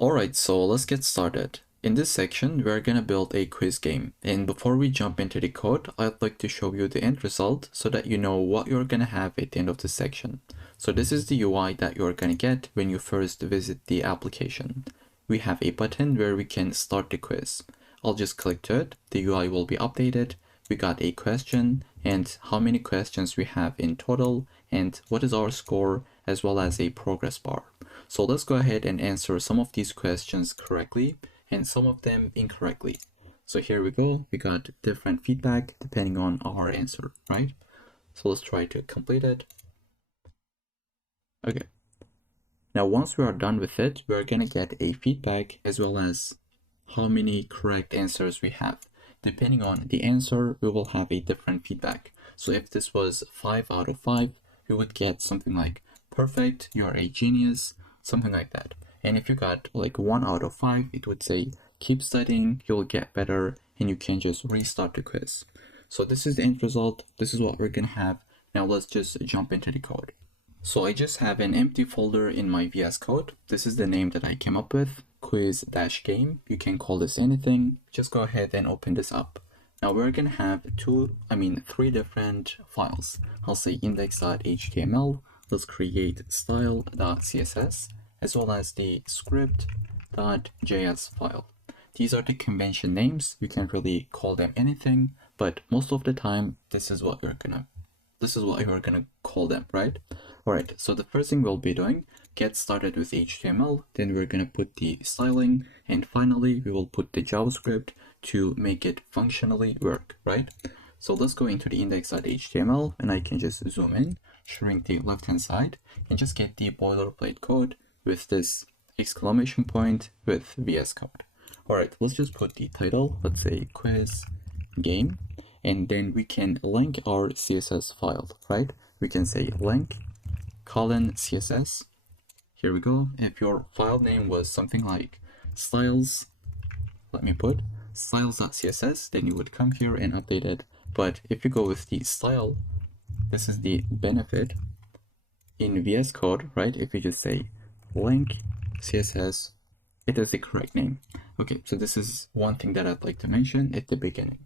Alright, so let's get started. In this section, we're gonna build a quiz game. And before we jump into the code, I'd like to show you the end result so that you know what you're gonna have at the end of the section. So this is the UI that you're gonna get when you first visit the application. We have a button where we can start the quiz. I'll just click to it, the UI will be updated. We got a question and how many questions we have in total and what is our score, as well as a progress bar. So let's go ahead and answer some of these questions correctly and some of them incorrectly. So here we go, we got different feedback depending on our answer, right? So let's try to complete it. Okay. Now once we are done with it, we're gonna get a feedback as well as how many correct answers we have. Depending on the answer, we will have a different feedback. So if this was 5 out of 5, we would get something like perfect, you're a genius, something like that. And if you got like 1 out of 5, it would say keep studying, you'll get better, and you can just restart the quiz. So this is the end result. This is what we're gonna have. Now let's just jump into the code. So I just have an empty folder in my VS Code. This is the name that I came up with, quiz-game. You can call this anything. Just go ahead and open this up. Now we're gonna have three different files. I'll say index.html. Let's create style.css as well as the script.js file. These are the convention names. You can really call them anything, but most of the time, this is what you're gonna call them, right? All right, so the first thing we'll be doing, get started with HTML, then we're gonna put the styling, and finally, we will put the JavaScript to make it functionally work, right? So let's go into the index.html, and I can just zoom in, shrink the left-hand side, and just get the boilerplate code with this exclamation point with VS Code. All right, let's just put the title, let's say quiz game, and then we can link our CSS file, right? We can say link :CSS. Here we go. If your file name was something like styles, let me put styles.css, then you would come here and update it. But if you go with the style, this is the benefit in VS Code, right? If you just say link CSS, it is the correct name. Okay, so this is one thing that I'd like to mention at the beginning.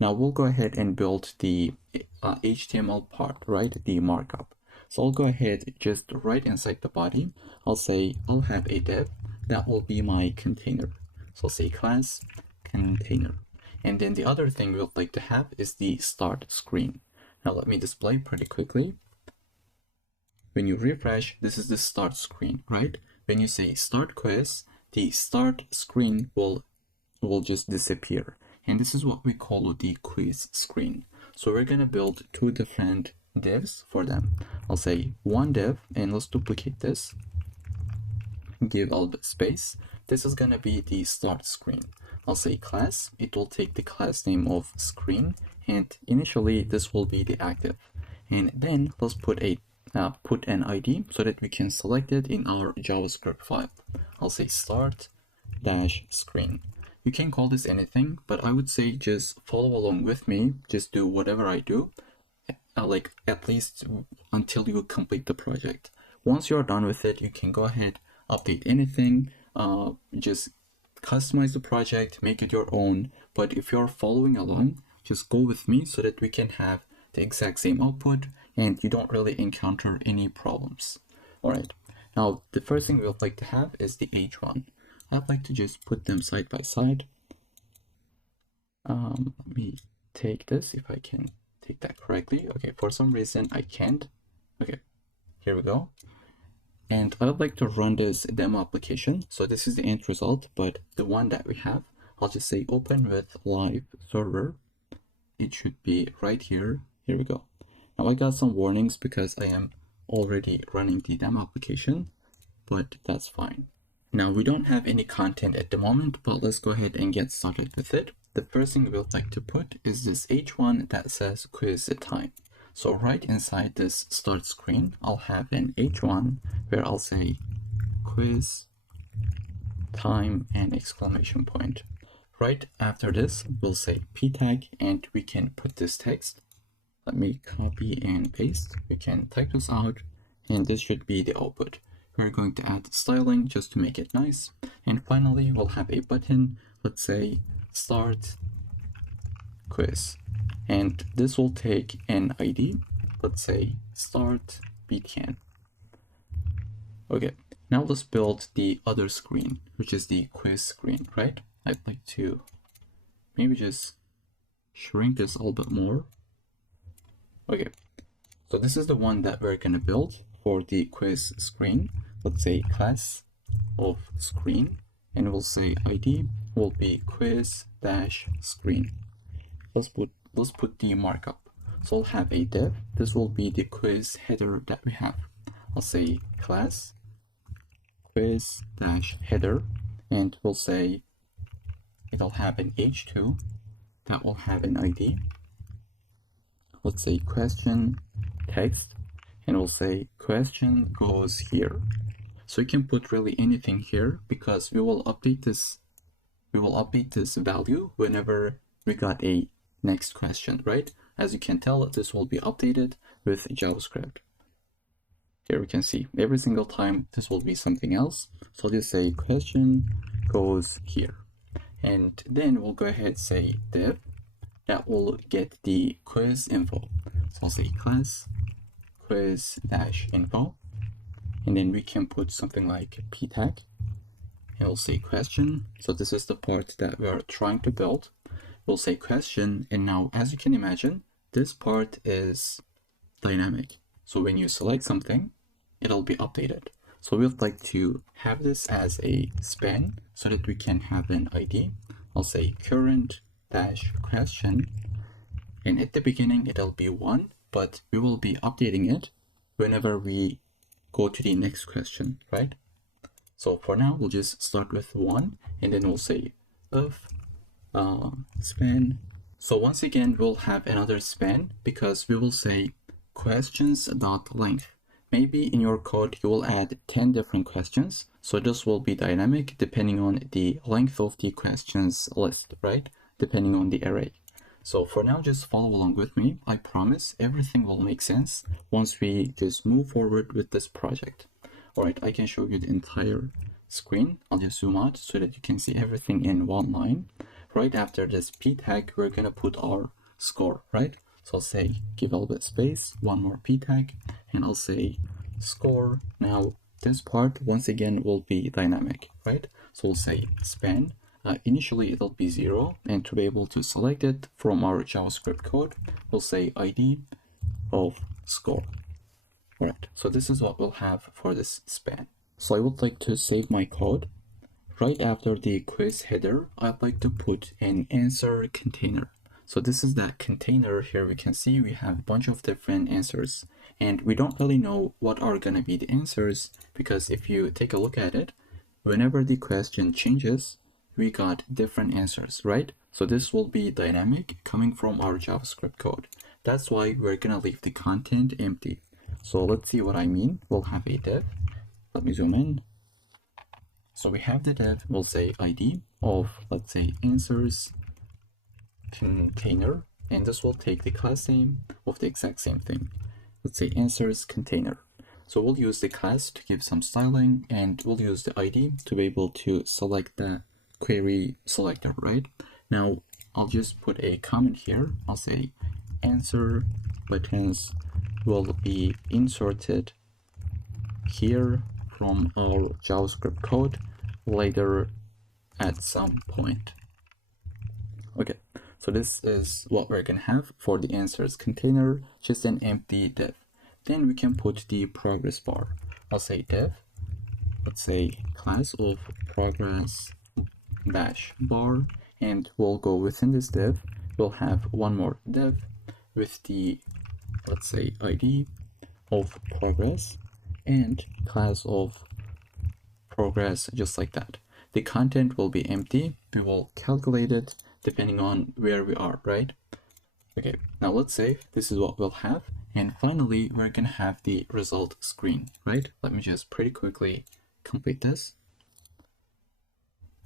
Now we'll go ahead and build the HTML part, right? The markup. So I'll go ahead just right inside the body. I'll say I'll have a div that will be my container. So I'll say class container. And then the other thing we'd like to have is the start screen. Now let me display pretty quickly. When you refresh, this is the start screen, right? When you say start quiz, the start screen will just disappear. And this is what we call the quiz screen. So we're gonna build two different divs for them. I'll say one div, and let's duplicate this. Give all the space. This is gonna be the start screen. I'll say class. It will take the class name of screen, and initially this will be the active. And then let's put an ID so that we can select it in our JavaScript file. I'll say start-screen. You can call this anything, but I would say just follow along with me. Just do whatever I do, like at least until you complete the project. Once you're done with it, you can go ahead, update anything, just customize the project, make it your own. But if you're following along, just go with me so that we can have the exact same output and you don't really encounter any problems. All right, now the first thing we'd like to have is the H1. I'd like to just put them side by side. Let me take this, if I can take that correctly. Okay, for some reason I can't. Okay, here we go. And I'd like to run this demo application. So this is the end result, but the one that we have, I'll just say open with live server. It should be right here. Here we go. Now I got some warnings because I am already running the demo application, but that's fine. Now we don't have any content at the moment, but let's go ahead and get started with it. The first thing we'd like to put is this H1 that says quiz time. So right inside this start screen, I'll have an H1 where I'll say quiz time and exclamation point. Right after this, we'll say p tag, and we can put this text. Let me copy and paste. We can type this out, and this should be the output. We're going to add styling just to make it nice. And finally, we'll have a button, let's say start quiz. And this will take an ID, let's say start btn. Okay, now let's build the other screen, which is the quiz screen, right? I'd like to maybe just shrink this a little bit more. Okay, so this is the one that we're gonna build for the quiz screen. Let's say class of screen, and we'll say ID will be quiz dash screen. Let's put the markup. So I'll have a div. This will be the quiz header that we have. I'll say class quiz dash header, and we'll say it'll have an h2 that will have an ID. Let's say question text, and we'll say question goes here. So you can put really anything here because we will update this value whenever we got a next question, right? As you can tell, this will be updated with JavaScript. Here we can see every single time this will be something else. So I'll just say question goes here. And then we'll go ahead and say div that will get the quiz info. So I'll say class quiz dash info. And then we can put something like p tag. And we'll say question. So this is the part that we are trying to build. We'll say question. And now, as you can imagine, this part is dynamic. So when you select something, it'll be updated. So we'd like to have this as a span so that we can have an ID. I'll say current dash question. And at the beginning, it'll be 1, but we will be updating it whenever we go to the next question, right? So for now, we'll just start with 1, and then we'll say of span. So once again, we'll have another span because we will say questions.length. Maybe in your code, you will add 10 different questions. So this will be dynamic depending on the length of the questions list, right? Depending on the array. So for now, just follow along with me. I promise everything will make sense once we just move forward with this project. All right, I can show you the entire screen. I'll just zoom out so that you can see everything in one line. Right after this p tag, we're gonna put our score, right? So I'll say give a little bit space, one more p tag, and I'll say score. Now this part once again will be dynamic, right? So we'll say span. Initially it'll be 0, and to be able to select it from our JavaScript code, we'll say ID of score. All right, so this is what we'll have for this span. So I would like to save my code. Right after the quiz header, I'd like to put an answer container. So this is that container. Here we can see we have a bunch of different answers, and we don't really know what are gonna be the answers because if you take a look at it, whenever the question changes, we got different answers, right? So this will be dynamic coming from our JavaScript code. That's why we're gonna leave the content empty. So let's see what I mean. We'll have a div. Let me zoom in. So we have the div. We'll say ID of, let's say, answers container, and this will take the class name of the exact same thing. Let's say answers container. So we'll use the class to give some styling, and we'll use the ID to be able to select the query selector, right? Now I'll just put a comment here. I'll say answer buttons will be inserted here from our JavaScript code later at some point. Okay, so this is what we're gonna have for the answers container, just an empty div. Then we can put the progress bar. I'll say div, let's say class of progress dash bar, and we'll go within this div. We'll have one more div with the, let's say, ID of progress and class of progress, just like that. The content will be empty. We will calculate it depending on where we are, right? Okay, now let's save. This is what we'll have. And finally, we're gonna have the result screen, right? Let me just pretty quickly complete this.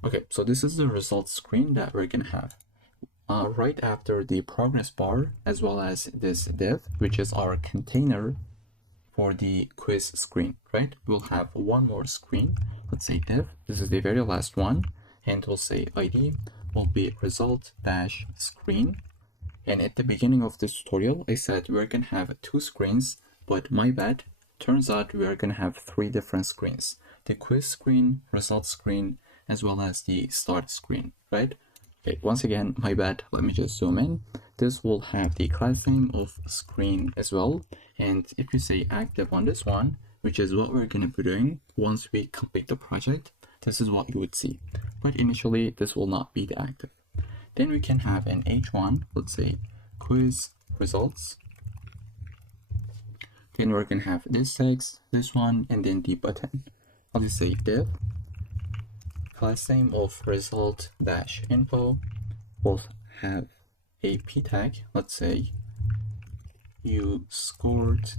Okay, so this is the results screen that we're gonna have. Right after the progress bar, as well as this div, which is our container for the quiz screen, right? We'll have one more screen. let's say div, this is the very last one, and we'll say ID will be result dash screen. And at the beginning of this tutorial, I said we're gonna have 2 screens, but my bad, turns out we are gonna have 3 different screens. The quiz screen, result screen, as well as the start screen, right? Okay, once again, my bad, let me just zoom in. This will have the class name of screen as well. And if you say active on this one, which is what we're gonna be doing once we complete the project, this is what you would see. But initially, this will not be the active. Then we can have an H1, let's say quiz results. Then we're gonna have this text, this one, and then the button. I'll just say div class name of result dash info will have a p tag. Let's say you scored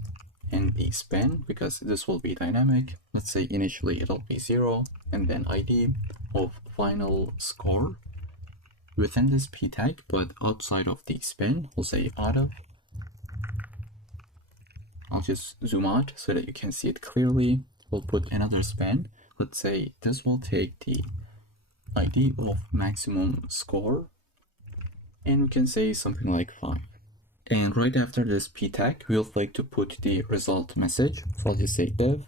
in the span, because this will be dynamic. Let's say initially it'll be 0, and then ID of final score within this p tag, but outside of the span, we'll say out of. I'll just zoom out so that you can see it clearly. We'll put another span. Let's say this will take the ID of maximum score, and we can say something like 5. And right after this p tag, we would like to put the result message. So I'll just say div.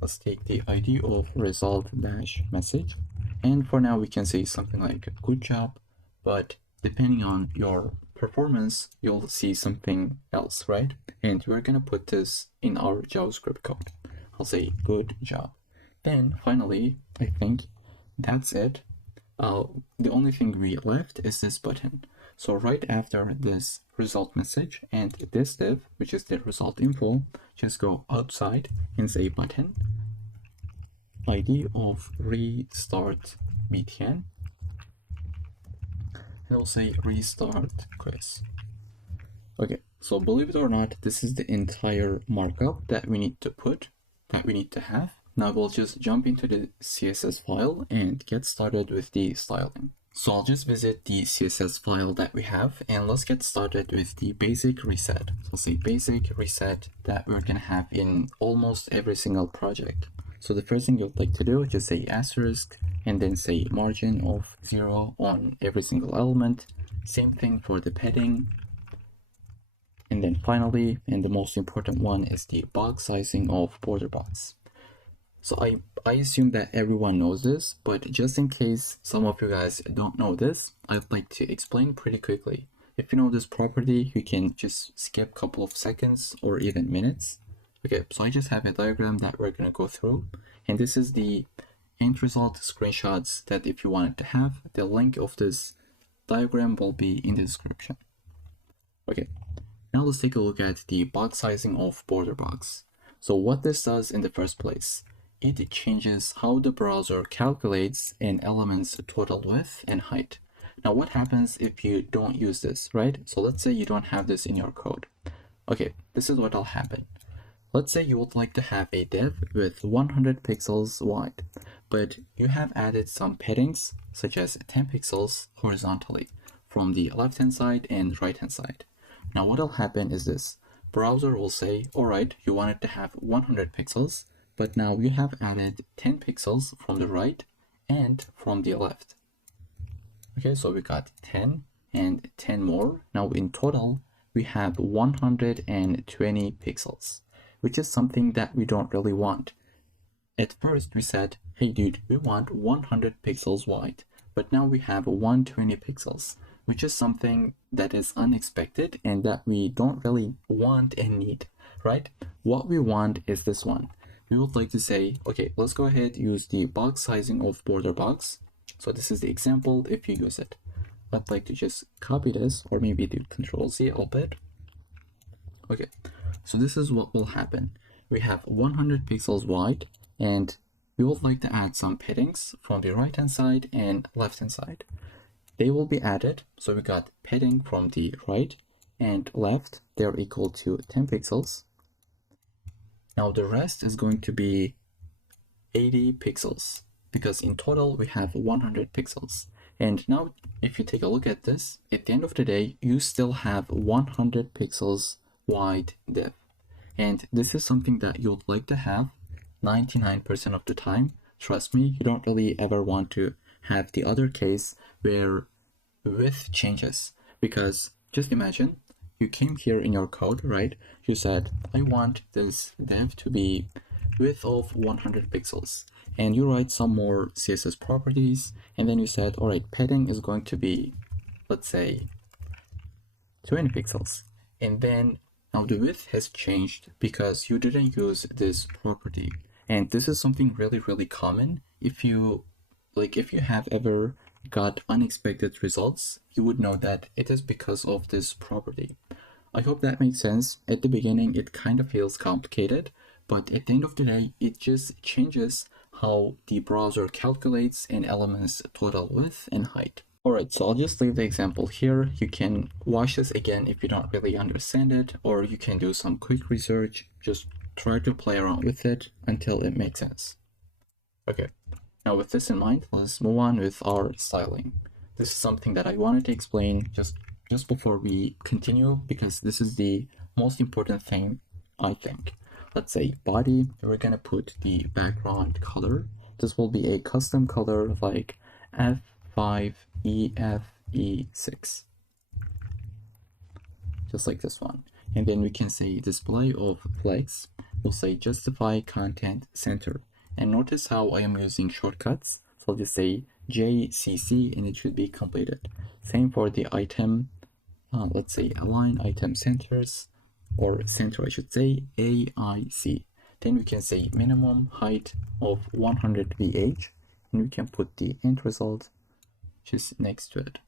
Let's take the ID of result dash message. And for now, we can say something like good job, but depending on your performance, you'll see something else, right? And we're gonna put this in our JavaScript code. I'll say good job. Then finally, I think that's it. The only thing we left is this button. So right after this result message and this div, which is the result info, just go outside and say button ID of restart btn. And we'll say restart quiz. Okay, so believe it or not, this is the entire markup that we need to put, that we need to have. Now we'll just jump into the CSS file and get started with the styling. So I'll just visit the CSS file that we have, and let's get started with the basic reset. So I'll say basic reset that we're gonna have in almost every single project. So the first thing you'd like to do is just say asterisk and then say margin of 0 on every single element. Same thing for the padding. And then finally, and the most important one, is the box sizing of border box. So I assume that everyone knows this, but just in case some of you guys don't know this, I'd like to explain pretty quickly. If you know this property, you can just skip a couple of seconds or even minutes. Okay, so I just have a diagram that we're gonna go through, and this is the end result screenshots that if you wanted to have, the link of this diagram will be in the description. Okay, now let's take a look at the box sizing of border box. So what this does in the first place, it changes how the browser calculates an element's total width and height. Now what happens if you don't use this, right? So let's say you don't have this in your code. Okay, this is what will happen. Let's say you would like to have a div with 100 pixels wide, but you have added some paddings such as 10 pixels horizontally from the left-hand side and right-hand side. Now what will happen is this. Browser will say, all right, you wanted to have 100 pixels, but now you have added 10 pixels from the right and from the left. Okay, so we got 10 and 10 more. Now in total, we have 120 pixels, which is something that we don't really want. At first we said, hey dude, we want 100 pixels wide, but now we have 120 pixels, which is something that is unexpected and that we don't really want and need, right? What we want is this one. We would like to say, okay, let's go ahead, use the box sizing of border box. So this is the example if you use it. I'd like to just copy this, or maybe do Control-C a bit. Okay, so this is what will happen. We have 100 pixels wide, and we would like to add some paddings from the right-hand side and left-hand side. They will be added, so we got padding from the right and left. They're equal to 10 pixels. Now the rest is going to be 80 pixels, because in total we have 100 pixels. And now if you take a look at this, at the end of the day, you still have 100 pixels wide div. And this is something that you'd like to have 99% of the time, trust me, you don't really ever want to have the other case where width changes. Because just imagine you came here in your code, right? You said, I want this div to be width of 100 pixels. And you write some more CSS properties, and then you said, all right, padding is going to be, let's say, 20 pixels. And then now the width has changed because you didn't use this property. And this is something really common. If you have ever got unexpected results, you would know that it is because of this property. I hope that makes sense. At the beginning, it kind of feels complicated, but at the end of the day, it just changes how the browser calculates an element's total width and height. Alright, so I'll just leave the example here. You can watch this again if you don't really understand it, or you can do some quick research. Just try to play around with it until it makes sense. Okay, now with this in mind, let's move on with our styling. This is something that I wanted to explain just before we continue, because this is the most important thing, I think. Let's say body, we're gonna put the background color. This will be a custom color like F5EFE6, just like this one. And then we can say display of flex. We'll say justify content center. And notice how I am using shortcuts. So I'll just say JCC and it should be completed. Same for the item. Let's say align item centers, or center I should say, AIC. Then we can say minimum height of 100 VH, and we can put the end result just next to it.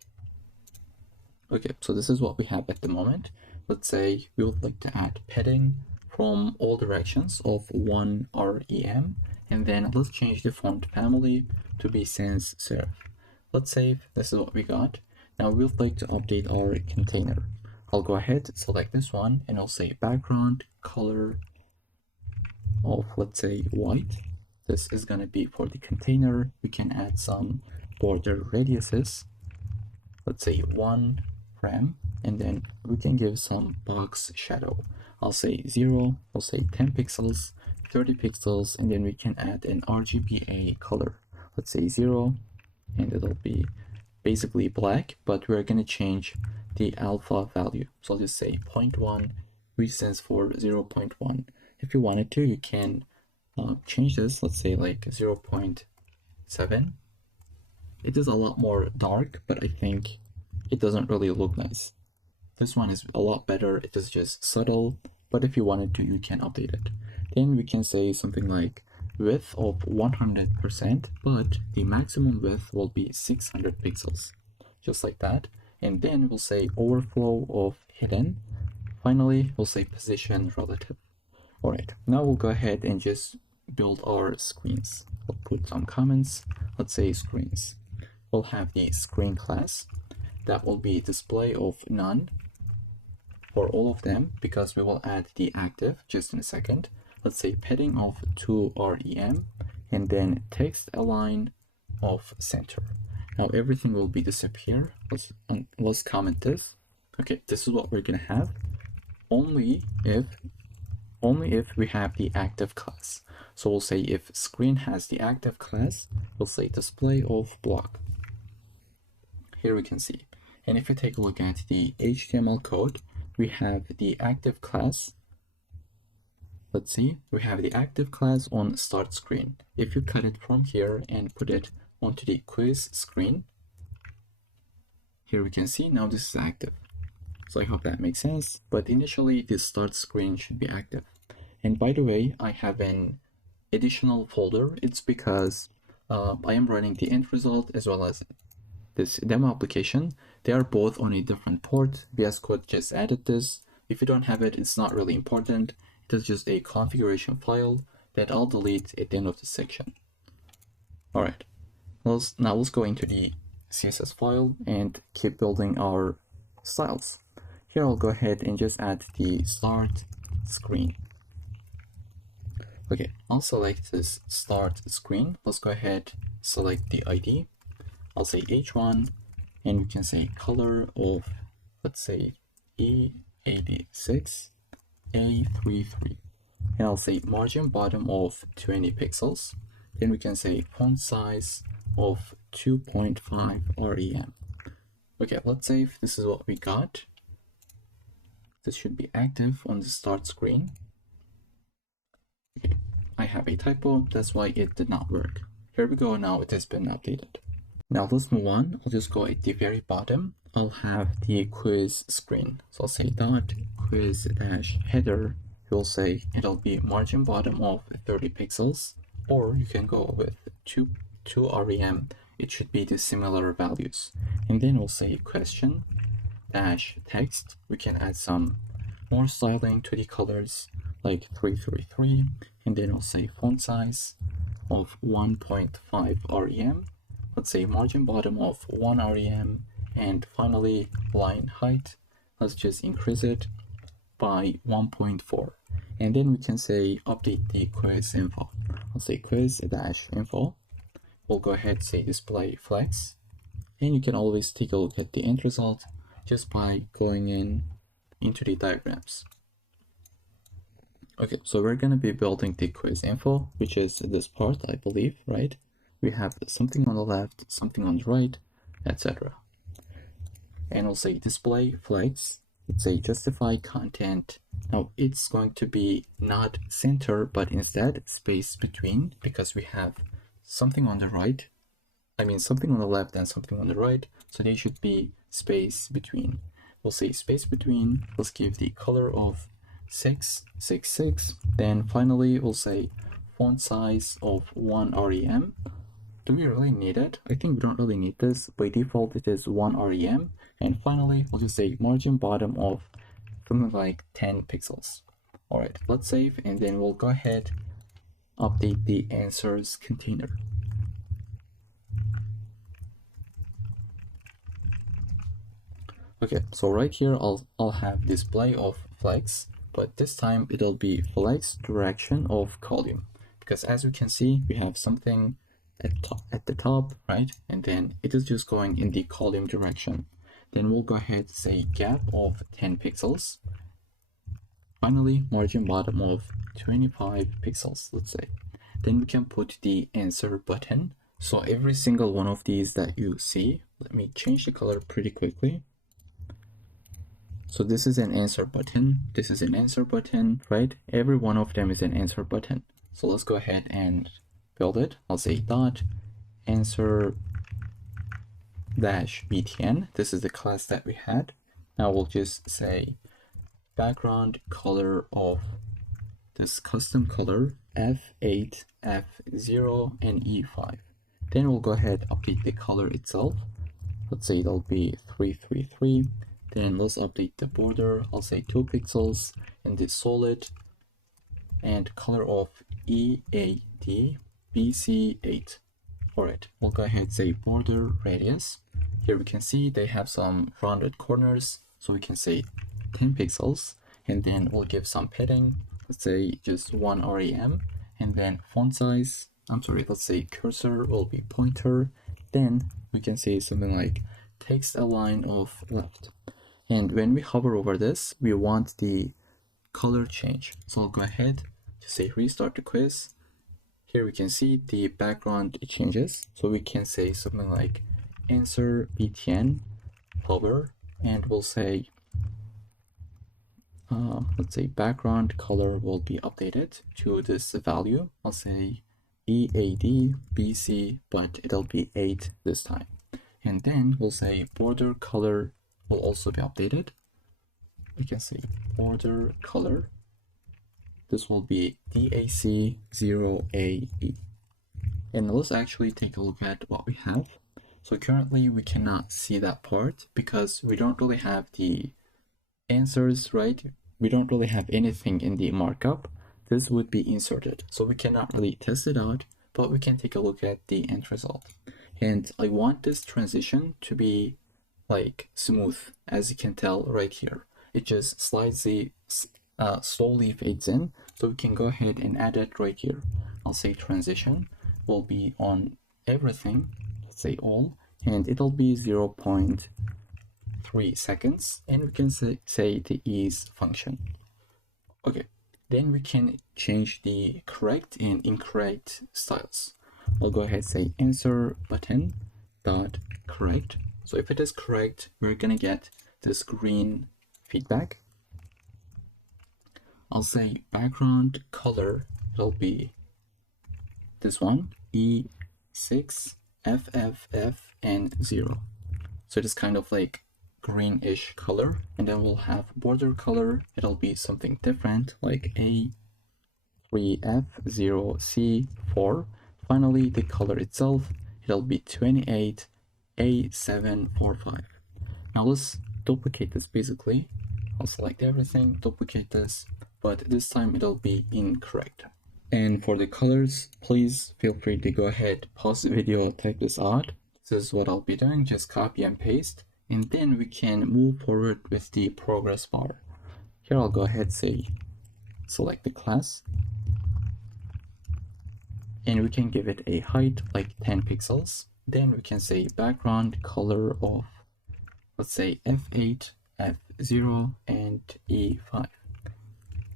Okay, so this is what we have at the moment. Let's say we would like to add padding from all directions of 1 rem, and then let's change the font family to be sans serif. Let's save. This is what we got. Now we would like to update our container. I'll go ahead, select this one, and I'll say background color of, let's say, white. This is gonna be for the container. We can add some border radiuses, let's say 1 rem, and then we can give some box shadow. I'll say 0, I'll say 10 pixels, 30 pixels, and then we can add an RGBA color. Let's say 0, and it'll be basically black, but we're going to change the alpha value. So I'll just say 0.1, which stands for 0.1. If you wanted to, you can change this, let's say like 0.7. It is a lot more dark, but I think it doesn't really look nice. This one is a lot better. It is just subtle, but if you wanted to, you can update it. Then we can say something like width of 100%, but the maximum width will be 600 pixels, just like that. And then we'll say overflow of hidden. Finally, we'll say position relative. All right, now we'll go ahead and just build our screens. We'll put some comments. Let's say screens. We'll have the screen class. That will be display of none for all of them, because we will add the active just in a second. Let's say padding of 2 rem, and then text align of center. Now everything will be disappear. Let's comment this. Okay, this is what we're gonna have. Only if we have the active class. So we'll say if screen has the active class, we'll say display of block. Here we can see. And if we take a look at the HTML code, we have the active class. Let's see, we have the active class on start screen. If you cut it from here and put it onto the quiz screen, here we can see now this is active. So I hope that makes sense. But initially, this start screen should be active. And by the way, I have an additional folder. It's because I am running the end result as well as this demo application. They are both on a different port. VS Code just added this. If you don't have it, it's not really important. It is just a configuration file that I'll delete at the end of the section. All right, now let's go into the CSS file and keep building our styles. Here I'll go ahead and just add the start screen. Okay, I'll select this start screen. Let's go ahead, select the ID. I'll say H1, and we can say color of, let's say E86 A33, and I'll say margin bottom of 20 pixels. Then we can say font size of 2.5 rem. Okay, let's say if this is what we got. This should be active on the start screen. Okay, I have a typo, that's why it did not work. Here we go, now it has been updated. Now let's move on. I'll just go at the very bottom. I'll have the quiz screen. So I'll say dot quiz dash header. You'll say it'll be margin bottom of 30 pixels, or you can go with 2 rem. It should be the similar values. And then we'll say question dash text. We can add some more styling to the colors like 333, and then we'll say font size of 1.5 rem. Let's say margin bottom of 1 rem, and finally line height, let's just increase it by 1.4, and then we can say update the quiz info. I'll say quiz dash info. We'll go ahead and say display flex, and you can always take a look at the end result just by going into the diagrams. Okay, so we're going to be building the quiz info, which is this part, I believe, right? We have something on the left, something on the right, etc. And we'll say display flex. Let's say justify content. Now it's going to be not center, but instead space between, because we have something on the right. I mean something on the left and something on the right. So they should be space between. We'll say space between. Let's give the color of 666. Then finally we'll say font size of 1 rem. Do we really need it? I think we don't really need this. By default it is 1 rem. And finally we'll just say margin bottom of something like 10 pixels. Alright, let's save, and then we'll go ahead update the answers container. Okay, so right here I'll have display of flex, but this time it'll be flex direction of column, because as we can see we have something at the top, right? And then it is just going in the column direction. Then we'll go ahead and say gap of 10 pixels. Finally, margin bottom of 25 pixels, let's say. Then we can put the answer button. So every single one of these that you see, let me change the color pretty quickly. So this is an answer button, this is an answer button, right? Every one of them is an answer button. So let's go ahead and build it. I'll say dot answer dash btn. This is the class that we had. Now we'll just say background color of this custom color F8, F0, and E5. Then we'll go ahead and update the color itself. Let's say it'll be 333. Then let's update the border. I'll say 2 pixels, and the solid and color of EAD BC8. Alright, we'll go ahead and say border radius. Here we can see they have some rounded corners, so we can say 10 pixels, and then we'll give some padding. Let's say just 1 rem, and then font size, let's say cursor will be pointer. Then we can say something like text align of left. And when we hover over this, we want the color change. So I'll go ahead to say restart the quiz. Here we can see the background changes. So we can say something like answer btn hover, and we'll say let's say background color will be updated to this value. I'll say EAD BC, but it'll be 8 this time. And then we'll say border color will also be updated. We can say border color. This will be DAC0AE. And let's actually take a look at what we have. So currently we cannot see that part because we don't really have the answers, right? We don't really have anything in the markup. This would be inserted. So we cannot really test it out, but we can take a look at the end result. And I want this transition to be like smooth, as you can tell right here. It just slowly fades in. So we can go ahead and add it right here. I'll say transition will be on everything. Let's say all, and it'll be 0.3 seconds, and we can say the ease function. Okay, then we can change the correct and incorrect styles. I'll go ahead and say answer button dot correct. So if it is correct, we're gonna get this green feedback. I'll say background color, it'll be this one, E6, FFF, and 0. So it is kind of like greenish color. And then we'll have border color, it'll be something different, like A3F0C4. Finally, the color itself, it'll be 28A745. Now let's duplicate this basically. I'll select everything, duplicate this, but this time it'll be incorrect. And for the colors, please feel free to go ahead, pause the video, type this out. This is what I'll be doing, just copy and paste, and then we can move forward with the progress bar. Here I'll go ahead, say, select the class, and we can give it a height like 10 pixels. Then we can say background color of, let's say F8, F0, and E5.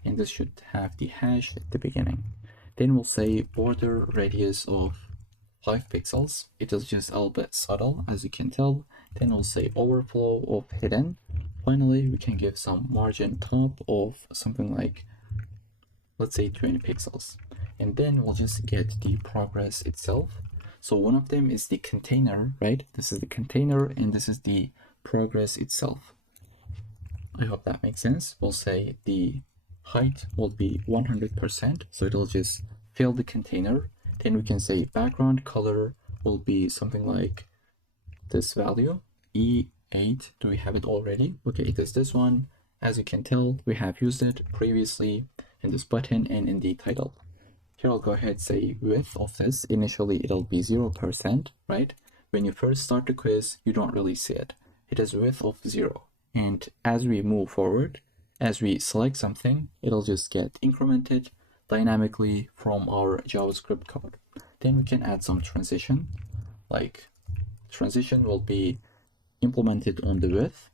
And this should have the hash at the beginning. Then we'll say border radius of 5 pixels. It is just a little bit subtle, as you can tell. Then we'll say overflow of hidden. Finally, we can give some margin top of something like, let's say 20 pixels. And then we'll just get the progress itself. So one of them is the container, right? This is the container and this is the progress itself. I hope that makes sense. We'll say the height will be 100%, so it'll just fill the container. Then we can say background color will be something like this value, E8. Do we have it already? Okay, it is this one. As you can tell, we have used it previously in this button and in the title. Here I'll go ahead and say width of this. Initially, it'll be 0%, right? When you first start the quiz, you don't really see it. It is width of 0. And as we move forward, as we select something, it'll just get incremented dynamically from our JavaScript code. Then we can add some transition, like transition will be implemented on the width,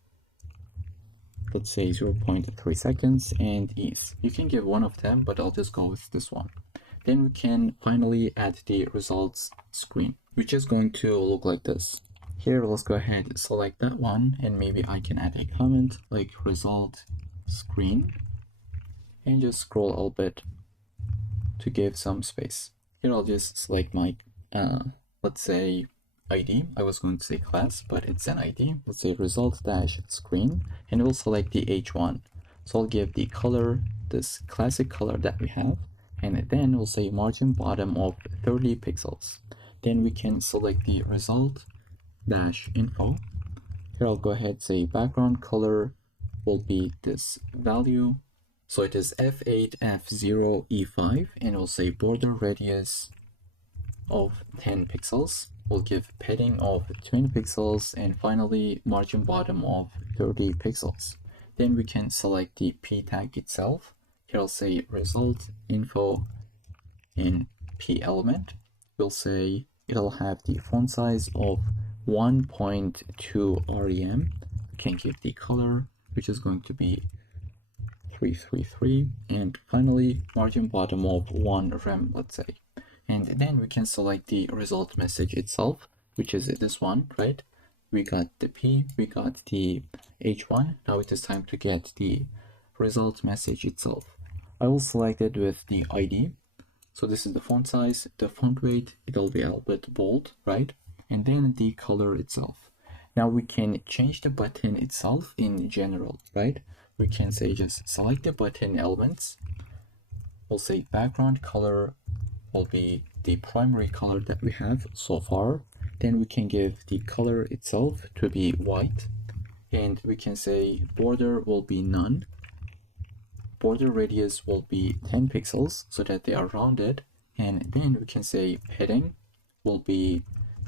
let's say 0.3 seconds, and ease. You can give one of them, but I'll just go with this one. Then we can finally add the results screen, which is going to look like this. Here, let's go ahead and select that one, and maybe I can add a comment like result screen and just scroll a little bit to give some space. Here I'll just select my let's say ID. I was going to say class, but it's an ID. Let's say result dash screen, and we'll select the H1. So I'll give the color this classic color that we have, and then we'll say margin bottom of 30 pixels. Then we can select the result dash info. Here I'll go ahead and say background color will be this value. So it is F8, F0, E5, and we'll say border radius of 10 pixels. We'll give padding of 20 pixels, and finally margin bottom of 30 pixels. Then we can select the P tag itself. Here I'll say result info in P element. We'll say it'll have the font size of 1.2 rem. We can give the color, which is going to be 333, and finally margin bottom of 1 rem, let's say. And then we can select the result message itself, which is this one, right? We got the P, we got the H1. Now it is time to get the result message itself. I will select it with the ID. So this is the font size, the font weight, it'll be a little bit bold, right? And then the color itself. Now we can change the button itself in general, right? We can say just select the button elements. We'll say background color will be the primary color that we have so far. Then we can give the color itself to be white, and we can say border will be none. Border radius will be 10 pixels so that they are rounded, and then we can say padding will be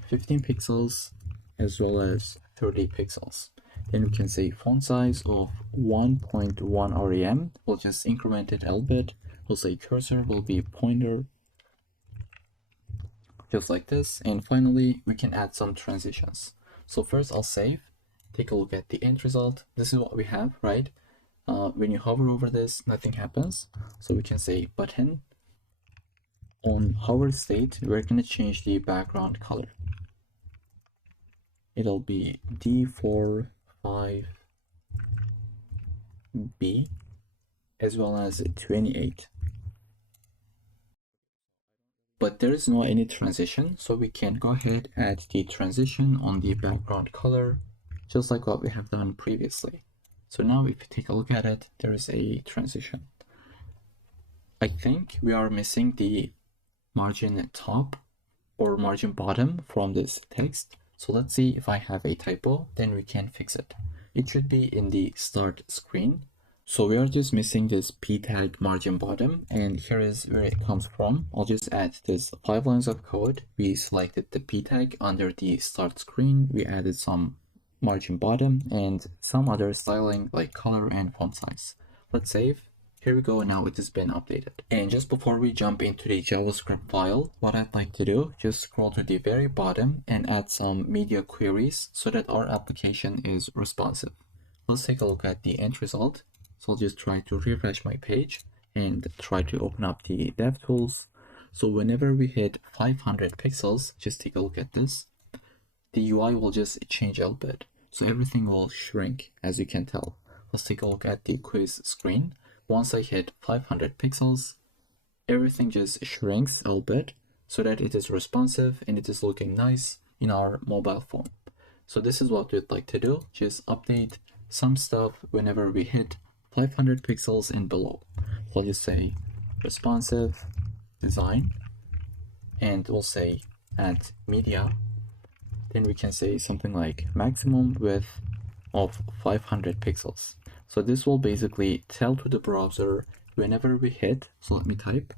15 pixels as well as 30 pixels. Then we can say font size of 1.1 rem. We'll just increment it a little bit. We'll say cursor will be pointer, just like this. And finally, we can add some transitions. So first I'll save, take a look at the end result. This is what we have, right? When you hover over this, nothing happens. So we can say button on hover state, we're going to change the background color. It'll be D45B as well as 28. But there is no any transition, so we can go ahead and add the transition on the background color, just like what we have done previously. So now if you take a look at it, there is a transition. I think we are missing the margin top or margin bottom from this text. So let's see if I have a typo, then we can fix it. It should be in the start screen. So we are just missing this p tag margin bottom, and here is where it comes from. I'll just add this 5 lines of code. We selected the p tag under the start screen. We added some margin bottom and some other styling like color and font size. Let's save. Here we go, now it has been updated. And just before we jump into the JavaScript file, what I'd like to do, just scroll to the very bottom and add some media queries so that our application is responsive. Let's take a look at the end result. So I'll just try to refresh my page and try to open up the DevTools. So whenever we hit 500 pixels, just take a look at this. The UI will just change a little bit. So everything will shrink, as you can tell. Let's take a look at the quiz screen. Once I hit 500 pixels, everything just shrinks a little bit so that it is responsive and it is looking nice in our mobile phone. So this is what we'd like to do. Just update some stuff whenever we hit 500 pixels and below. So I'll just say responsive design, and we'll say add media. Then we can say something like maximum width of 500 pixels. So this will basically tell to the browser whenever we hit, so let me type,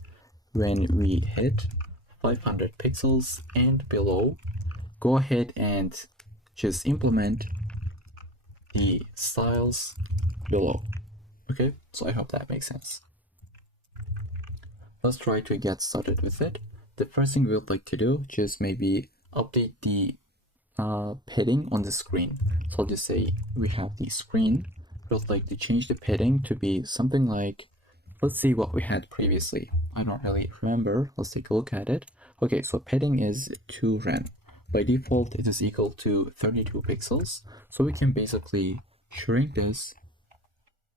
when we hit 500 pixels and below, go ahead and just implement the styles below. Okay, so I hope that makes sense. Let's try to get started with it. The first thing we would like to do, just maybe update the padding on the screen. So I'll just say we have the screen. We'd like to change the padding to be something like, let's see what we had previously. I don't really remember. Let's take a look at it. Okay, so padding is 2 rem. By default, it is equal to 32 pixels. So we can basically shrink this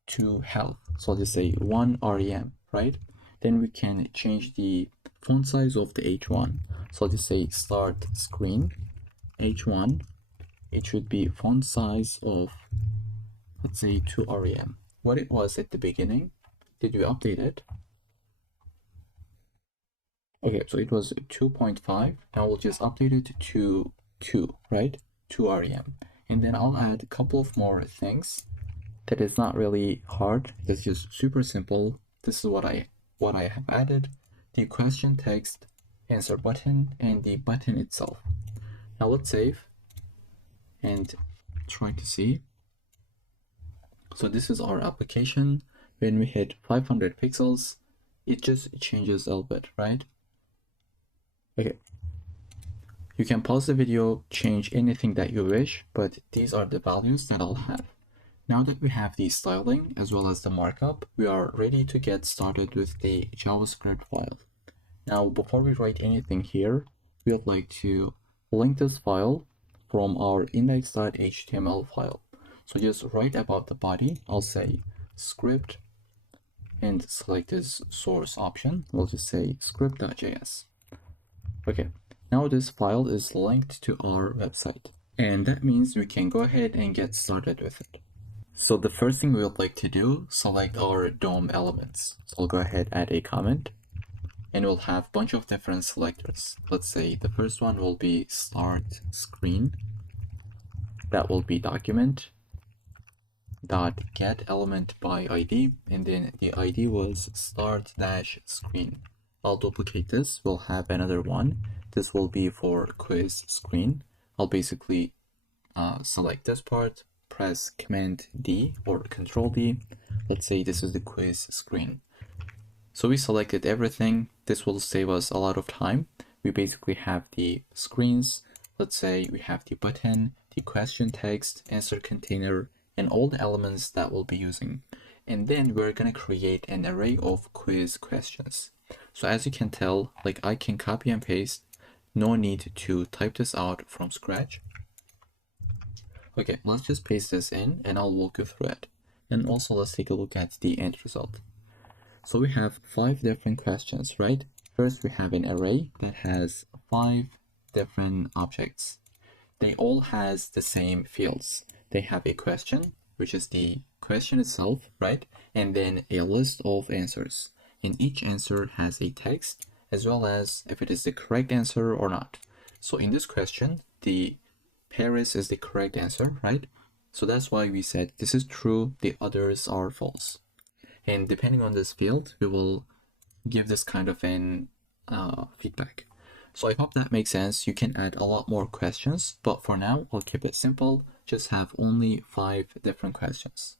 to health. So I'll just say 1 rem, right? Then we can change the font size of the H1. So I'll just say start screen H1. It should be font size of, let's say 2 rem. What it was at the beginning. Did we update it? Okay, so it was 2.5. Now we'll just update it to 2, right? 2 rem. And then I'll add a couple of more things. That is not really hard. That's just super simple. This is what I have added. The question text, answer button, and the button itself. Now let's save and try to see. So this is our application. When we hit 500 pixels, it just changes a little bit, right? Okay. You can pause the video, change anything that you wish, but these are the values that I'll have. Now that we have the styling as well as the markup, we are ready to get started with the JavaScript file. Now, before we write anything here, we would like to link this file from our index.html file. So just right above the body, I'll say script and select this source option. We'll just say script.js. Okay, now this file is linked to our website, and that means we can go ahead and get started with it. So the first thing we would like to do, select our DOM elements. So I'll go ahead, add a comment, and we'll have a bunch of different selectors. Let's say the first one will be start screen. That will be document dot get element by ID, and then the ID was start dash screen. I'll duplicate this. We'll have another one. This will be for quiz screen. I'll basically select this part, press Command D or Control D. Let's say this is the quiz screen. So we selected everything. This will save us a lot of time. We basically have the screens. Let's say we have the button, the question text, answer container, and all the elements that we'll be using. And then we're going to create an array of quiz questions. So as you can tell, like I can copy and paste, no need to type this out from scratch. Okay, let's just paste this in and I'll walk you through it. And also let's take a look at the end result. So we have 5 different questions, right? First we have an array that has 5 different objects. They all has the same fields. They have a question, which is the question itself, right? And then a list of answers. And each answer has a text, as well as if it is the correct answer or not. So in this question, the Paris is the correct answer, right? So that's why we said this is true, the others are false. And depending on this field, we will give this kind of an feedback. So I hope that makes sense. You can add a lot more questions, but for now, I'll keep it simple. Just have only 5 different questions.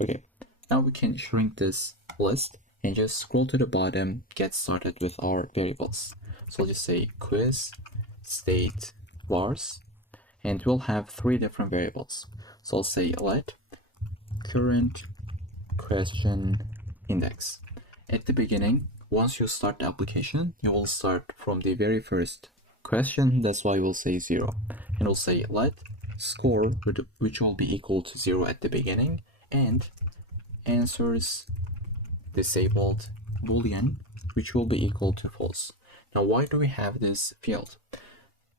Okay, now we can shrink this list and just scroll to the bottom, get started with our variables. So I'll just say quiz state vars, and we'll have 3 different variables. So I'll say let current question index. At the beginning, once you start the application, you will start from the very first question. That's why we'll say 0. And we'll say let score, which will be equal to 0 at the beginning, and answers disabled boolean, which will be equal to false. Now, why do we have this field?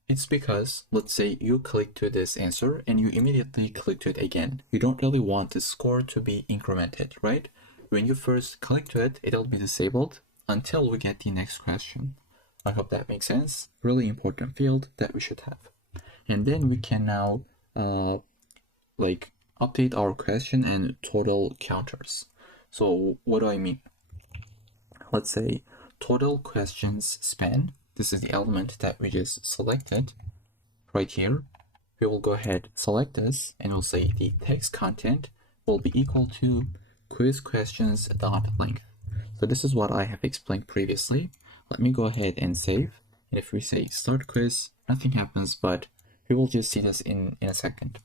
It's because, let's say you click to this answer and you immediately click to it again. You don't really want the score to be incremented, right? When you first click to it, it'll be disabled until we get the next question. I hope that makes sense. Really important field that we should have. And then we can now like update our question and total counters. So what do I mean? Let's say total questions span. This is the element that we just selected right here. We will go ahead, select this, and we'll say the text content will be equal to quiz questions dot length. So this is what I have explained previously. Let me go ahead and save. And if we say start quiz, nothing happens, but we will just see this in a second.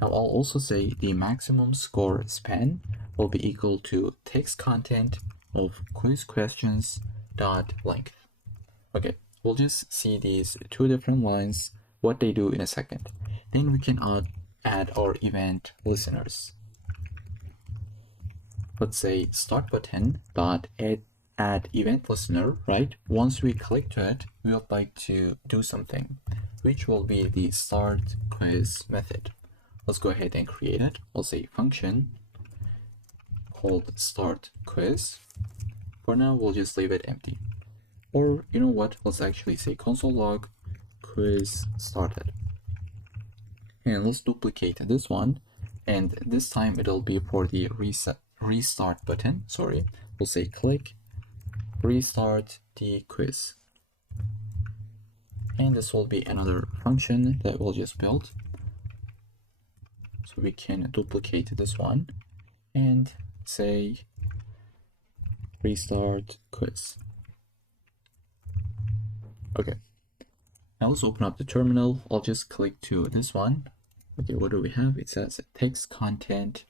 Now I'll also say the maximum score span will be equal to text content of quiz questions dot length. Okay, we'll just see these 2 different lines, what they do in a second. Then we can add our event listeners. Let's say start button dot add event listener, right? Once we click to it, we would like to do something, which will be the start quiz method. Let's go ahead and create it. We'll say function called start quiz. For now, we'll just leave it empty. Or you know what? Let's actually say console log quiz started. And let's duplicate this one. And this time it'll be for the restart button. Sorry. We'll say click restart the quiz. And this will be another function that we'll just build. So we can duplicate this one and say restart quiz. Okay, now let's open up the terminal. I'll just click to this one. Okay, what do we have? It says text content.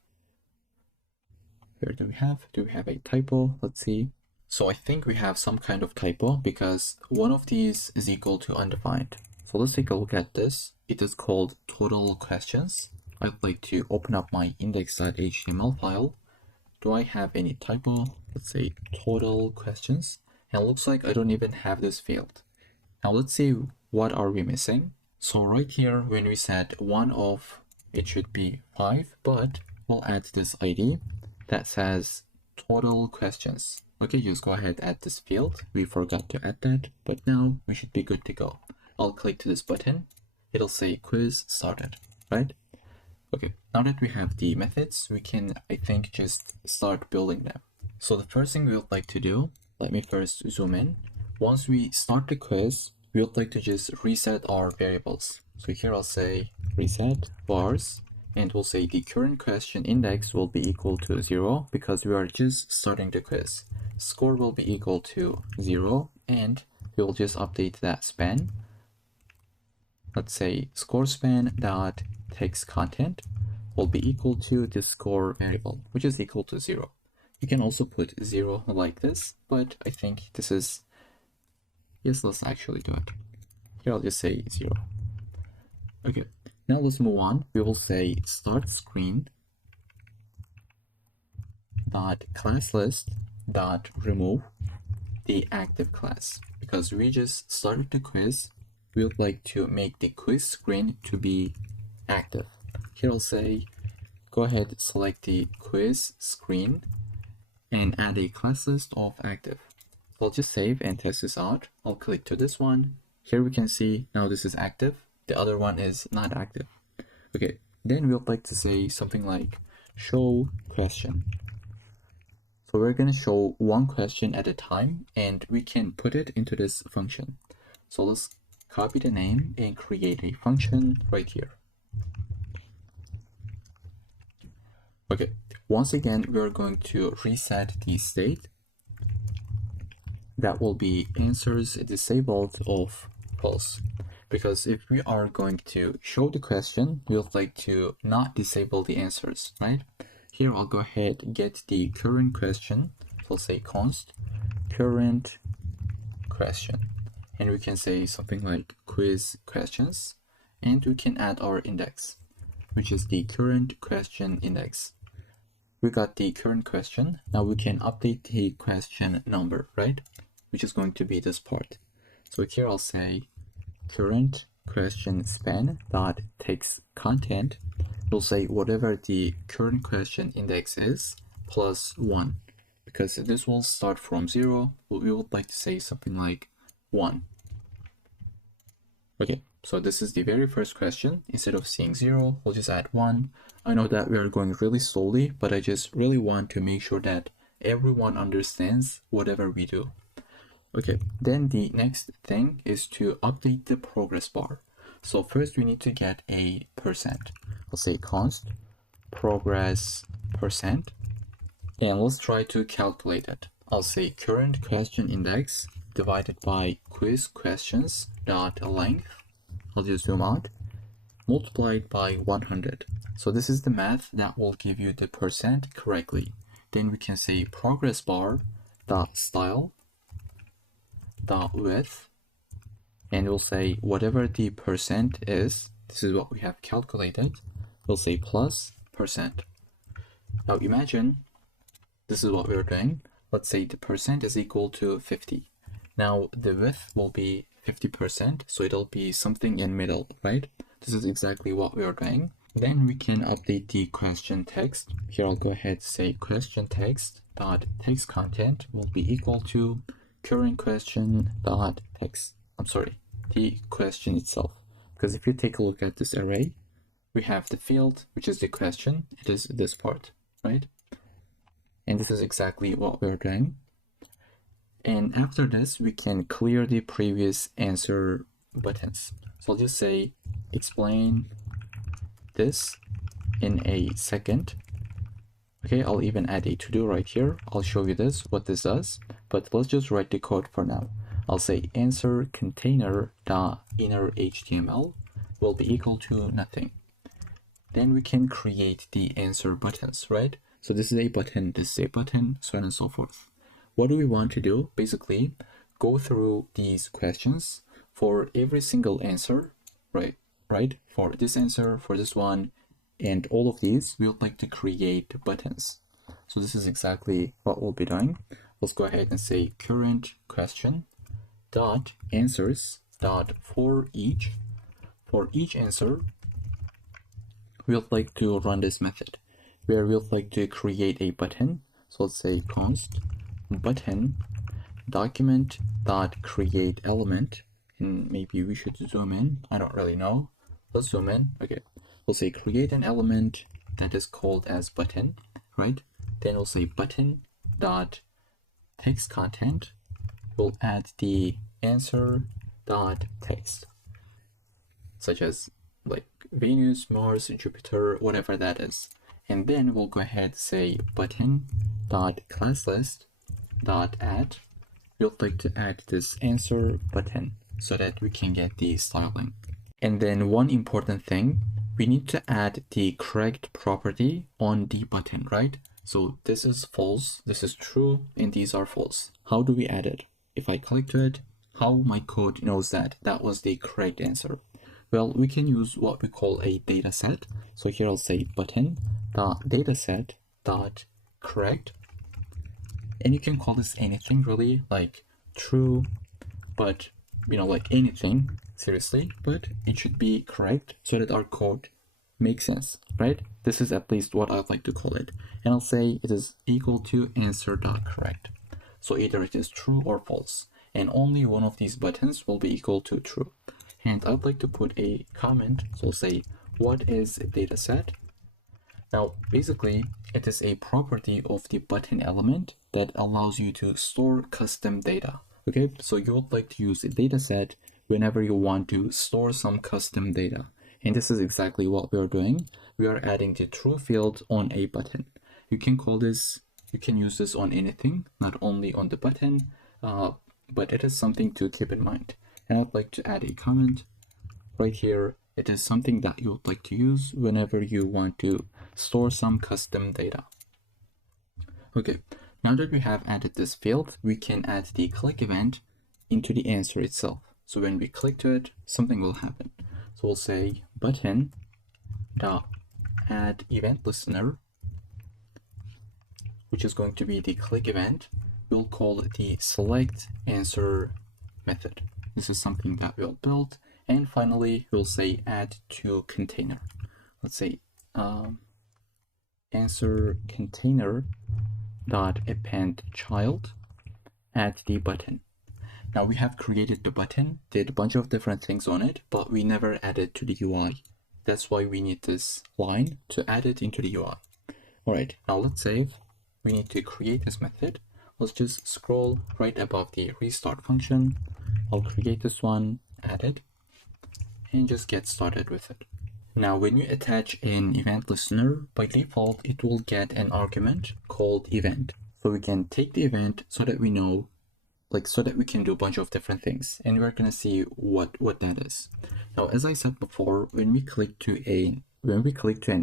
Where do we have? Do we have a typo? Let's see. So I think we have some kind of typo because one of these is equal to undefined. So let's take a look at this. It is called total questions. I'd like to open up my index.html file. Do I have any typo? Let's say total questions. And it looks like I don't even have this field. Now let's see what are we missing. So right here, when we said one of, it should be 5, but we'll add this ID that says total questions. Okay, just go ahead, add this field. We forgot to add that, but now we should be good to go. I'll click to this button. It'll say quiz started, right? Okay, now that we have the methods, we can, I think, just start building them. So the first thing we would like to do, let me first zoom in. Once we start the quiz, we would like to just reset our variables. So here I'll say reset vars, and we'll say the current question index will be equal to 0 because we are just starting the quiz. Score will be equal to 0, and we'll just update that span. Let's say score span dot text content will be equal to the score variable, which is equal to 0. You can also put 0 like this, but I think this is, yes, let's actually do it. Here I'll just say 0. Okay, now let's move on. We will say start screen dot class list dot remove the active class, because we just started the quiz. We would like to make the quiz screen to be active. Here I'll say go ahead, select the quiz screen and add a class list of active. So I'll just save and test this out. I'll click to this one. Here we can see now this is active. The other one is not active. Okay, then we would like to say something like show question. So we're going to show one question at a time, and we can put it into this function. So let's copy the name and create a function right here. Okay, once again, we are going to reset the state. That will be answers disabled of false. Because if we are going to show the question, we would like to not disable the answers, right? Here I'll go ahead and get the current question. So I'll say const current question. And we can say something like quiz questions. And we can add our index, which is the current question index. We got the current question. Now we can update the question number, right? Which is going to be this part. So here I'll say current question span dot text content. We'll say whatever the current question index is plus 1, because this will start from 0. We would like to say something like 1. Okay, so this is the very first question. Instead of seeing 0, we'll just add 1. I know that we are going really slowly, but I just really want to make sure that everyone understands whatever we do. Okay, then the next thing is to update the progress bar. So first we need to get a percent. I'll say const progress percent, and let's try to calculate it. I'll say current question index divided by quiz questions dot length. I'll just zoom out, multiplied by 100. So this is the math that will give you the percent correctly. Then we can say progress bar dot style dot width, and we'll say whatever the percent is, this is what we have calculated, we'll say plus percent. Now imagine this is what we're doing. Let's say the percent is equal to 50. Now the width will be 50%, so it'll be something in middle, right? This is exactly what we are doing. Then we can update the question text. Here I'll go ahead and say question text dot text content will be equal to current question dot text. I'm sorry, the question itself. Because if you take a look at this array, we have the field, which is the question. It is this part, right? And this is exactly what we're doing. And after this, we can clear the previous answer buttons. So I'll just say explain this in a second. Okay, I'll even add a to-do right here. I'll show you this, what this does, but let's just write the code for now. I'll say answer container dot inner HTML will be equal to nothing. Then we can create the answer buttons, right? So this is a button, this is a button, so on and so forth. What do we want to do? Basically, go through these questions for every single answer, right? For this answer, for this one, and all of these, we would like to create buttons. So this is exactly what we'll be doing. Let's go ahead and say current question dot answers dot for each answer, we would like to run this method where we would like to create a button. So let's say const button document dot create element, and maybe we should zoom in. I don't really know. Let's zoom in. Okay, we'll say create an element that is called as button, right? Then we'll say button dot text content. We'll add the answer dot text, such as like Venus, Mars, Jupiter, whatever that is. And then we'll go ahead and say button dot class list dot add. We'll like to add this answer button so that we can get the styling. And then one important thing, we need to add the correct property on the button, right? So this is false, this is true, and these are false. How do we add it? If I click to it, how my code knows that that was the correct answer? Well, we can use what we call a data set. So here I'll say button dot dataset dot correct, and you can call this anything really, like true, but like anything, seriously, but it should be correct so that our code makes sense, right? This is at least what I'd like to call it. And I'll say it is equal to answer.correct. So either it is true or false, and only one of these buttons will be equal to true. And I'd like to put a comment, so I'll say what is a data set. Now basically it is a property of the button element that allows you to store custom data. Okay, so you would like to use a data set whenever you want to store some custom data. And this is exactly what we are doing. We are adding the true field on a button. You can call this, you can use this on anything, not only on the button, but it is something to keep in mind. And I'd like to add a comment right here. It is something that you would like to use whenever you want to store some custom data. Okay. Now that we have added this field, we can add the click event into the answer itself. So when we click to it, something will happen. So we'll say button dot add event listener, which is going to be the click event. We'll call it the select answer method. This is something that we'll build. And finally, we'll say add to container. Let's say answer container dot append child at the button. Now we have created the button, did a bunch of different things on it, but we never added to the UI. That's why we need this line to add it into the UI. Alright, now let's save. We need to create this method. Let's just scroll right above the restart function. I'll create this one, add it, and just get started with it. Now, when you attach an event listener, by default, it will get an argument called event. So we can take the event so that we know, so that we can do a bunch of different things. And we're going to see what that is. Now, as I said before, when we click to an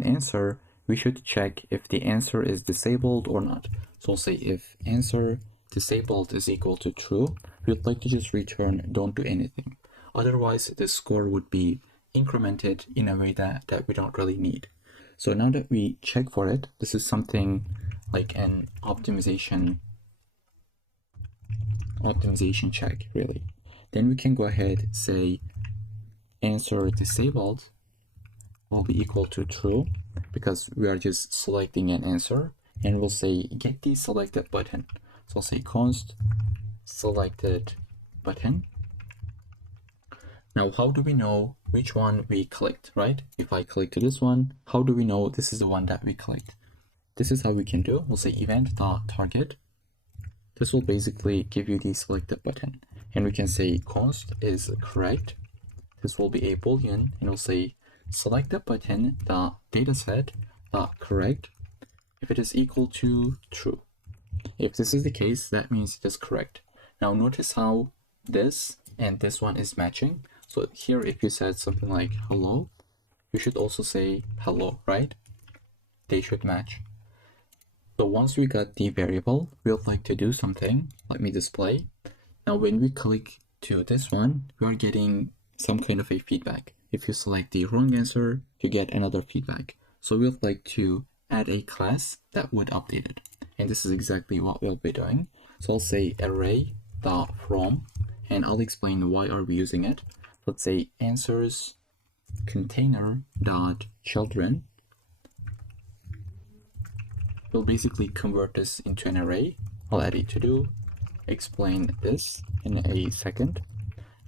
answer, we should check if the answer is disabled or not. So we'll say if answer disabled is equal to true, we'd like to just return don't do anything. Otherwise, the score would be incremented in a way that we don't really need. So now that we check for it, this is something like an optimization check, really. Then we can go ahead, say answer disabled will be equal to true, because we are just selecting an answer, and we'll say get the selected button. So I'll say const selected button. Now, how do we know which one we clicked, right? If I click to this one, how do we know this is the one that we clicked? This is how we can do. We'll say event.target. This will basically give you the selected button. And we can say const is correct. This will be a boolean, and we'll say selected button dataset correct if it is equal to true. If this is the case, that means it is correct. Now notice how this and this one is matching. So here, if you said something like hello, you should also say hello, right? They should match. So once we got the variable, we would like to do something. Let me display. Now when we click to this one, we are getting some kind of a feedback. If you select the wrong answer, you get another feedback. So we would like to add a class that would update it. And this is exactly what we'll be doing. So I'll say array.from, and I'll explain why are we using it. Let's say answers container.children. We'll basically convert this into an array. I'll add a to-do, explain this in a second.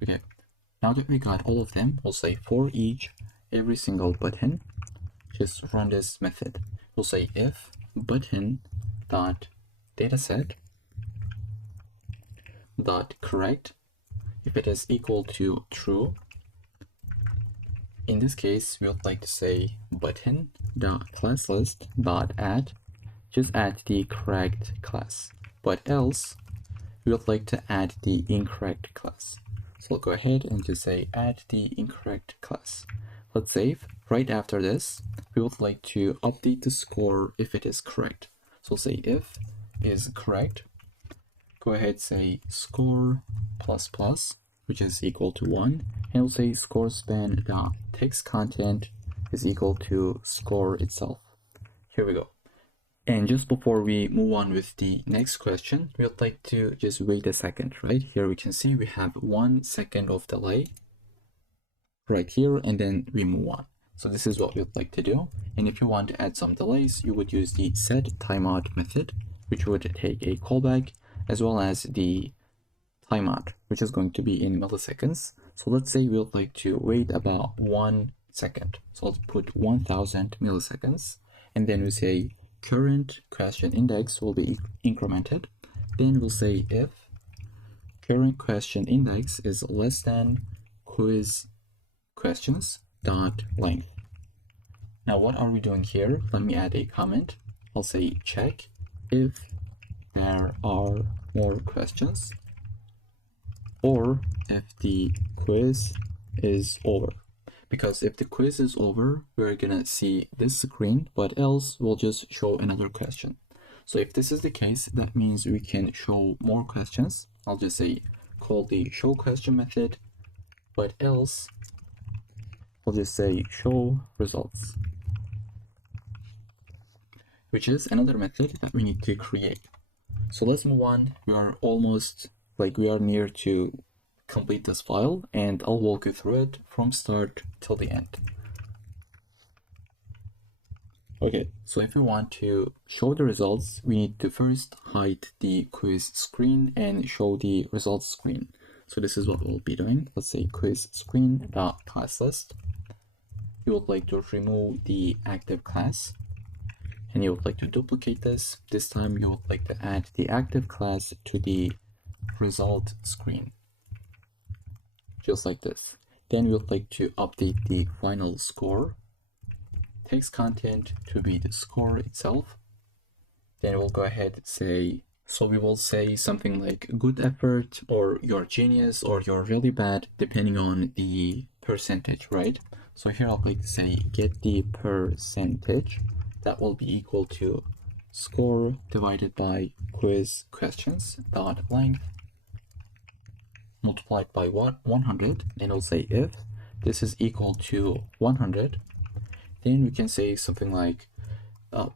Okay, now that we got all of them, we'll say for each, every single button, just run this method. We'll say if button.dataset.correct, if it is equal to true. In this case, we would like to say button.classlist.add, just add the correct class. But else, we would like to add the incorrect class. So we'll go ahead and just say add the incorrect class. Let's save. Right after this, we would like to update the score if it is correct. So say if is correct, go ahead, say score plus plus, which is equal to 1, and we'll say score span dot text content is equal to score itself. Here we go. And just before we move on with the next question, we would like to just wait a second, right? Here we can see we have 1 second of delay right here, and then we move on. So this is what we would like to do. And if you want to add some delays, you would use the set timeout method, which would take a callback, as well as the timeout, which is going to be in milliseconds. So let's say we would like to wait about 1 second. So let's put 1000 milliseconds, and then we say current question index will be incremented. Then we'll say if current question index is less than quiz questions dot length. Now what are we doing here? Let me add a comment. I'll say check if there are more questions, or if the quiz is over. Because if the quiz is over, we're gonna see this screen, but else we'll just show another question. So if this is the case, that means we can show more questions. I'll just say call the show question method, but else we'll just say show results, which is another method that we need to create. So let's move on. We are almost, we are near to complete this file, and I'll walk you through it from start till the end. Okay, so if we want to show the results, we need to first hide the quiz screen and show the results screen. So this is what we'll be doing. Let's say quiz screen dot class list. You would like to remove the active class, and you would like to duplicate this. This time you would like to add the active class to the result screen, just like this. Then we would like to update the final score text content to be the score itself. Then we'll go ahead and say, so we will say something like good effort, or you're genius, or you're really bad, depending on the percentage, right? So here I'll click to say get the percentage. That will be equal to score divided by quiz questions dot length multiplied by 100, and we'll say if this is equal to 100, then we can say something like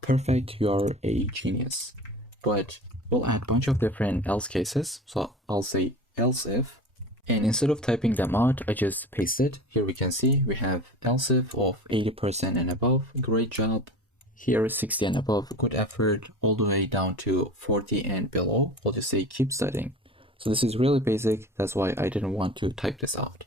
perfect, you're a genius. But we'll add a bunch of different else cases. So I'll say else if, and instead of typing them out, I just paste it. Here we can see we have else if of 80% and above, great job. Here 60 and above, good effort, all the way down to 40 and below. We'll just say keep studying. So this is really basic, that's why I didn't want to type this out.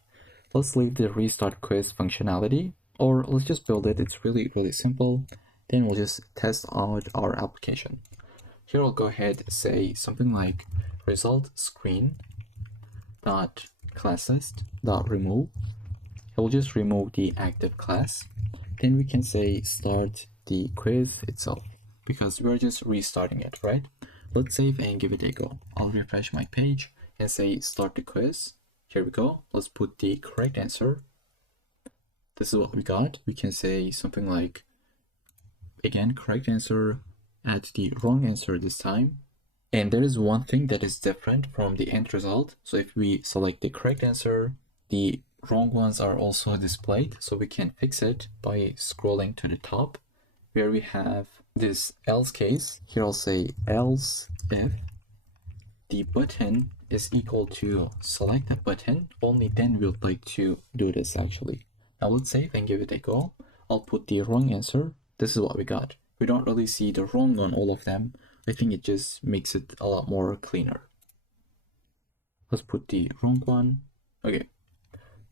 Let's leave the restart quiz functionality, or let's just build it. It's really simple. Then we'll just test out our application. Here I'll go ahead and say something like result screen dot class list dot remove. We'll just remove the active class. Then we can say start the quiz itself, because we're just restarting it, right? Let's save and give it a go. I'll refresh my page and say start the quiz. Here we go. Let's put the correct answer. This is what we got. We can say something like, again, correct answer, add the wrong answer this time. And there is one thing that is different from the end result. So if we select the correct answer, the wrong ones are also displayed. So we can fix it by scrolling to the top, where we have this else case. Here I'll say else if the button is equal to select that button, only then we would like to do this actually. Now let's save and give it a go. I'll put the wrong answer. This is what we got. We don't really see the wrong on all of them. I think it just makes it a lot more cleaner. Let's put the wrong one. Okay,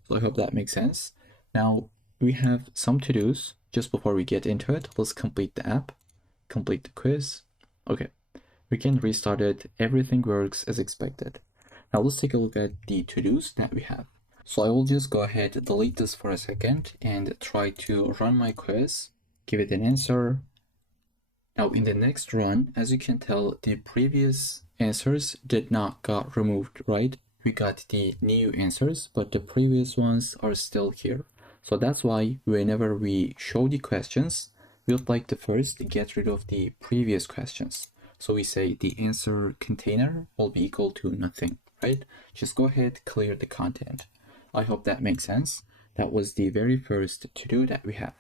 so I hope that makes sense. Now we have some to-dos. Just before we get into it, let's complete the app, complete the quiz. Okay, we can restart it. Everything works as expected. Now let's take a look at the to-dos that we have. So I will just go ahead and delete this for a second and try to run my quiz, give it an answer. Now in the next run, as you can tell, the previous answers did not got removed, right? We got the new answers, but the previous ones are still here. So that's why whenever we show the questions, we would like to first get rid of the previous questions. So we say the answer container will be equal to nothing, right? Just go ahead, clear the content. I hope that makes sense. That was the very first to-do that we have.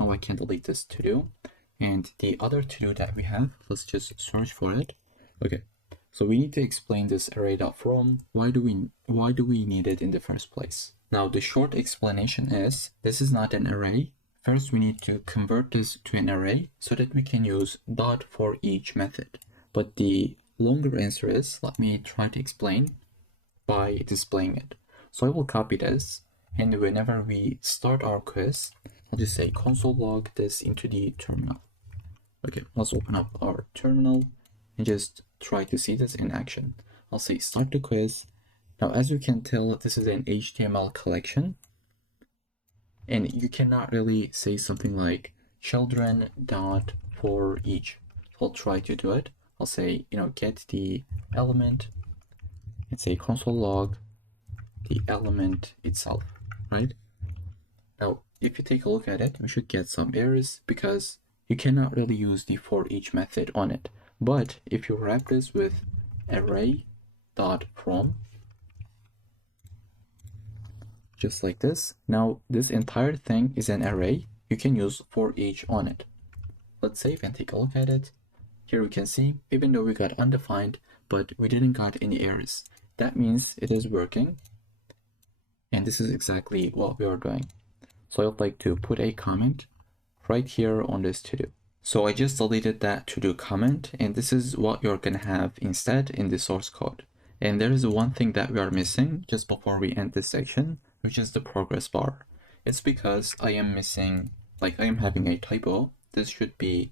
Now I can delete this to-do. And the other to-do that we have, let's just search for it. Okay, so we need to explain this array.from. Why do we need it in the first place? Now the short explanation is, this is not an array. First, we need to convert this to an array so that we can use dot for each method. But the longer answer is, let me try to explain by displaying it. So I will copy this, and whenever we start our quiz, I'll just say console log this into the terminal. Okay, let's open up our terminal and just try to see this in action. I'll say start the quiz. Now, as you can tell, this is an HTML collection. And you cannot really say something like children dot for each. I'll try to do it. I'll say, get the element and say console log the element itself, right? Now, if you take a look at it, we should get some errors because you cannot really use the for each method on it. But if you wrap this with array.from, just like this, now this entire thing is an array. You can use for each on it. Let's save and take a look at it. Here we can see, even though we got undefined, but we didn't got any errors. That means it is working. And this is exactly what we are doing. So I would like to put a comment right here on this to-do. So I just deleted that to-do comment, and this is what you're gonna have instead in the source code. And there is one thing that we are missing just before we end this section, which is the progress bar. It's because I am missing, I am having a typo. This should be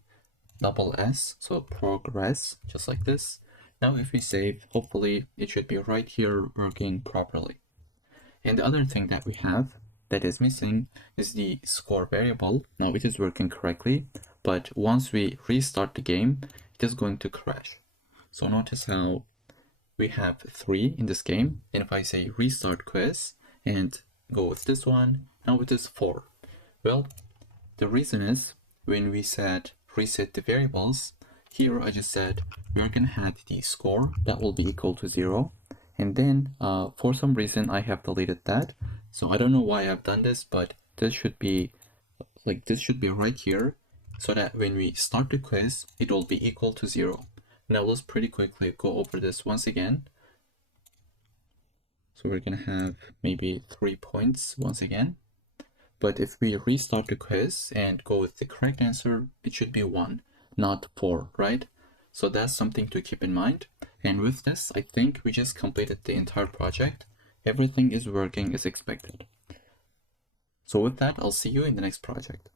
double S, so progress, just like this. Now if we save, hopefully it should be right here working properly. And the other thing that we have that is missing is the score variable. Now it is working correctly, but once we restart the game, it is going to crash. So notice how we have 3 in this game, and if I say restart quiz and go with this one, now it is 4. Well, the reason is when we said reset the variables, here I just said we're gonna have the score that will be equal to 0, and then for some reason I have deleted that. So I don't know why I've done this, but this should be right here, so that when we start the quiz, it will be equal to 0. Now let's pretty quickly go over this once again. So we're gonna have maybe 3 points once again. But if we restart the quiz and go with the correct answer, it should be 1, not 4, right? So that's something to keep in mind. And with this, I think we just completed the entire project. Everything is working as expected. So with that, I'll see you in the next project.